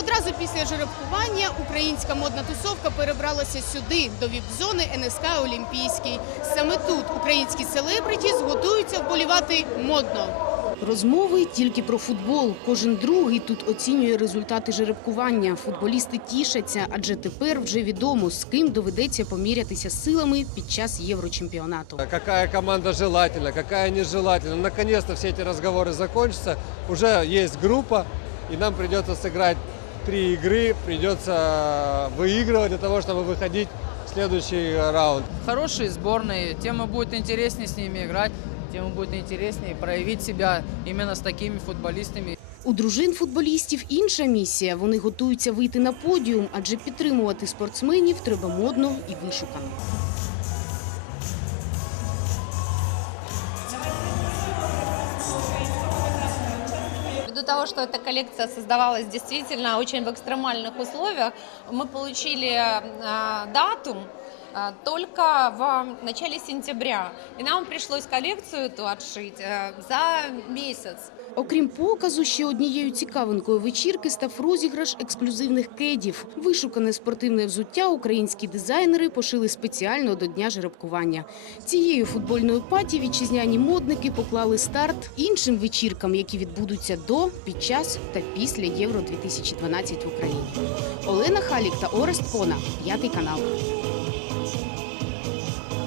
Одразу після жеребкування українська модна тусовка перебралася сюди, до віп-зони НСК Олімпійський. Саме тут українські селебритіс готуються вболівати модно. Розмови тільки про футбол. Кожен другий тут оцінює результати жеребкування. Футболісти тішаться, адже тепер вже відомо, з ким доведеться помірятися силами під час єврочемпіонату. Какая команда желательна, какая нежелательна. Наконец-то все эти разговоры закончатся. Уже есть группа, и нам придется сыграть три игры, придется выигрывать для того, чтобы выходить в следующий раунд. Хорошие сборные, тем и будет интереснее с ними играть, тем и будет интереснее проявить себя именно с такими футболистами. У дружин футболістів інша місія. Вони готуються вийти на подіум, адже підтримувати спортсменів треба модно і вишукано. Ввиду того, что эта коллекция создавалась действительно очень в экстремальных условиях, мы получили э, дату э, только в начале сентября. И нам пришлось коллекцию эту отшить э, за месяц. Окрім показу, ще однією цікавинкою вечірки став розіграш ексклюзивних кедів. Вишукане спортивне взуття українські дизайнери пошили спеціально до дня жеребкування. Цією футбольною паті вітчизняні модники поклали старт іншим вечіркам, які відбудуться до, під час та після Євро 2012 в Україні. Олена Халік та Орест Пона, п'ятий канал.